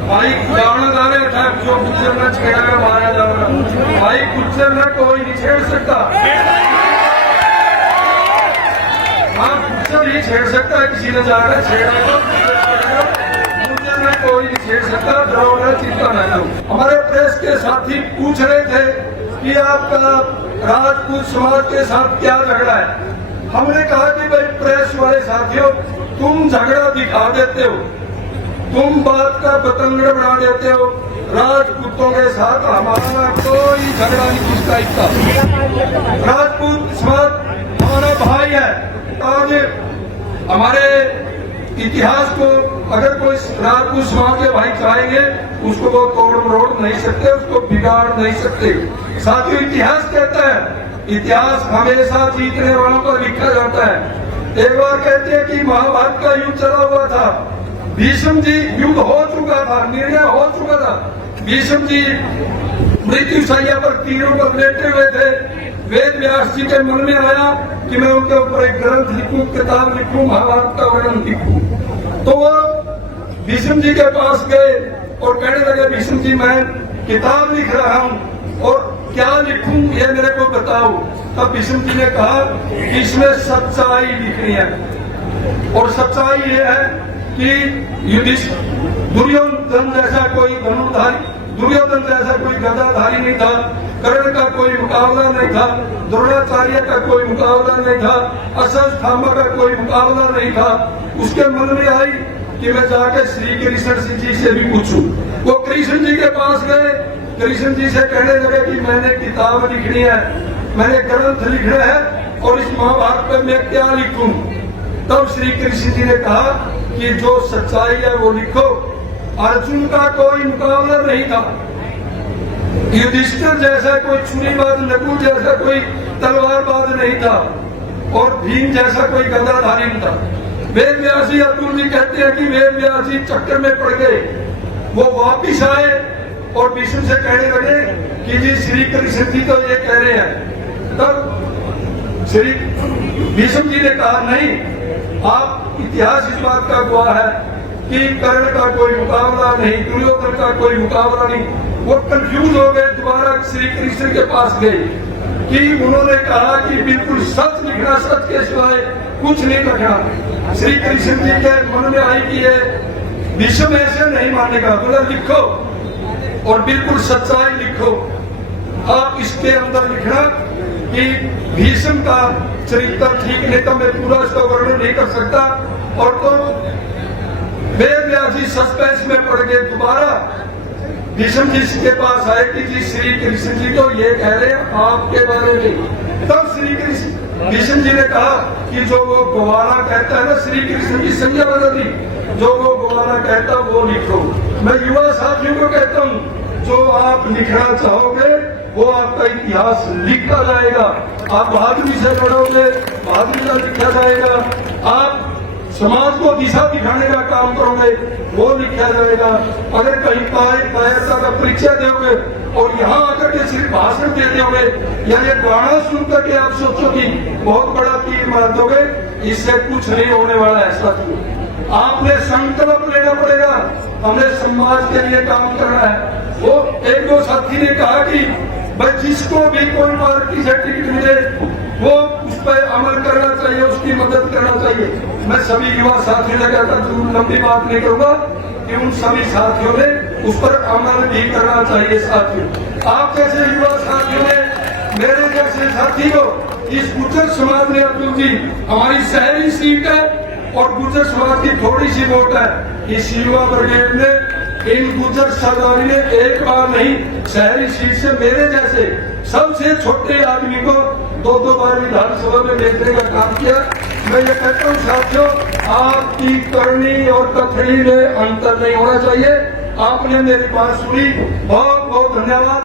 भाई दाने उठा जो गुज्जर ने छेड़ा कर मारा जा रहा। भाई गुज्जर ने कोई नहीं छेड़ सकता, हाँ गुज्जर ही छेड़ सकता है, किसी ने जाकर छेड़ा तो गुज्जर ने कोई नहीं छेड़ सकता। डरो चिंता न करो। हमारे प्रेस के साथी पूछ रहे थे कि आपका राजपूत समाज के साथ क्या झगड़ा है। हमने कहा कि भाई प्रेस वाले साथियों, तुम झगड़ा दिखा देते हो, तुम बात का बतंगड़ बना देते हो। राजपूतों के साथ हमारा कोई झगड़ा नहीं किस टाइप का। राजपूत समाज हमारा भाई है। आज हमारे इतिहास को अगर कोई राजपूत समाज के भाई चाहेंगे, उसको वो तोड़ मरोड़ नहीं सकते, उसको बिगाड़ नहीं सकते। साथियों, इतिहास कहता है, इतिहास हमेशा जीतने वालों को लिखा जाता है। एक बार कहते हैं कि महाभारत का युद्ध चला हुआ था, भीष्म जी युद्ध हो चुका था, निर्णय हो चुका था। भीष्म जी मृत्यु शैया पर तीरों पर लेटे हुए थे। वेद व्यास जी के मन में आया कि मैं उनके ऊपर एक ग्रंथ लिखूं, किताब लिखूं, महाभारत का वर्णन लिखूं। तो वो भीष्म जी के पास गए और कहने लगे, भीष्म जी मैं किताब लिख रहा हूं और क्या लिखूं ये मेरे को बताओ। तब भीष्म जी ने कहा कि इसमें सच्चाई लिखनी है, और सच्चाई ये है कि दुर्योधन जैसा कोई धनुर्धारी, दुर्योधन जैसा कोई गदाधारी नहीं था, कर्ण का कोई मुकाबला नहीं था, द्रोणाचार्य का कोई मुकाबला नहीं था, अश्वत्थामा का कोई मुकाबला नहीं था। उसके मन में आई कि मैं जाकर श्री कृष्ण जी से भी पूछूं। वो कृष्ण जी के पास गए, कृष्ण जी से कहने लगे कि मैंने किताब लिखनी है, मैंने ग्रंथ लिखना है, और इस महाभारत में मैं क्या लिखूं। तब श्री कृष्ण जी ने कहा कि जो सच्चाई है वो लिखो। अर्जुन का कोई मुकाबला नहीं था, युधिष्ठिर जैसा कोई छुरीबाज, नकुल जैसा कोई तलवारबाज नहीं था, और भीम जैसा कोई गदाधारी नहीं था। वेद व्यास जी, अतुल जी कहते हैं कि वेद व्यास जी चक्कर में पड़ गए। वो वापिस आए और भीष्म से कहने लगे कि जी श्री कृष्ण जी तो ये कह रहे हैं। तब श्री भीष्म जी ने कहा नहीं, आप इतिहास इस बात का गवाह है कि कर्ण का कोई मुकाबला नहीं, दुर्योधन का कोई मुकाबला नहीं। वो कंफ्यूज हो गए, दोबारा श्री कृष्ण के पास गए कि उन्होंने कहा कि बिल्कुल सच लिखना, सच के सिवाय कुछ नहीं लिखना। श्री कृष्ण जी के मन में आई कि ये भीष्म ऐसे नहीं मानेगा, बोला लिखो और बिल्कुल सच्चाई लिखो। आप इसके अंदर लिखना कि भीष्म का चरित्र ठीक नहीं, तो मैं पूरा इसका वर्णन नहीं कर सकता। और तो वेद व्यास जी सस्पेंस में पड़ गए। दोबारा भीष्म जी के पास आए कि जी श्री कृष्ण जी तो ये कह रहे हैं आपके बारे में। तब श्री कृष्ण भीष्म जी ने कहा कि जो वो गवारा कहता है ना, श्री कृष्ण की संज्ञा बदल दी, जो वो गवारा कहता वो लिखो। मैं युवा साथियों को कहता हूँ, जो आप लिखना चाहोगे वो आपका इतिहास लिखा जाएगा। आप बहादुरी से लड़ोगे, बहादुरी से लिखा जाएगा। आप समाज को दिशा दिखाने का काम करोगे, वो लिखा जाएगा। अगर कहीं कायरता का परिचय दोगे और यहाँ आकर के सिर्फ भाषण देते होगे या ये गाना सुन करके आप सोचो कि बहुत बड़ा तीर मार दोगे, इससे कुछ नहीं होने वाला है। साथियों, आपने संकल्प लेना पड़ेगा, हमने समाज के लिए काम करना है। वो एक दो साथी ने कहा कि भाई जिसको भी कोई पार्टी से टिकट मिले वो उस पर अमल करना चाहिए, उसकी मदद करना चाहिए। मैं सभी युवा साथियों से कहता हूँ, लंबी बात नहीं करूंगा, कि उन सभी साथियों ने उस पर अमल भी करना चाहिए। साथियों, आप जैसे युवा साथियों ने, मेरे जैसे साथी को इस गुर्जर समाज ने, अब्दुल जी हमारी शहरी सीट है और गुर्जर समाज की थोड़ी सी वोट है, इस युवा ब्रिगेड ने, इन गुर्जर सरदारी ने एक बार नहीं, शहरी सीट से मेरे जैसे सबसे छोटे आदमी को 2-2 बार विधानसभा में भेजने का काम किया। मैं ये कहता हूँ साथियों, आपकी करनी और कथनी में अंतर नहीं होना चाहिए। आपने मेरी बात सुनी, बहुत बहुत धन्यवाद।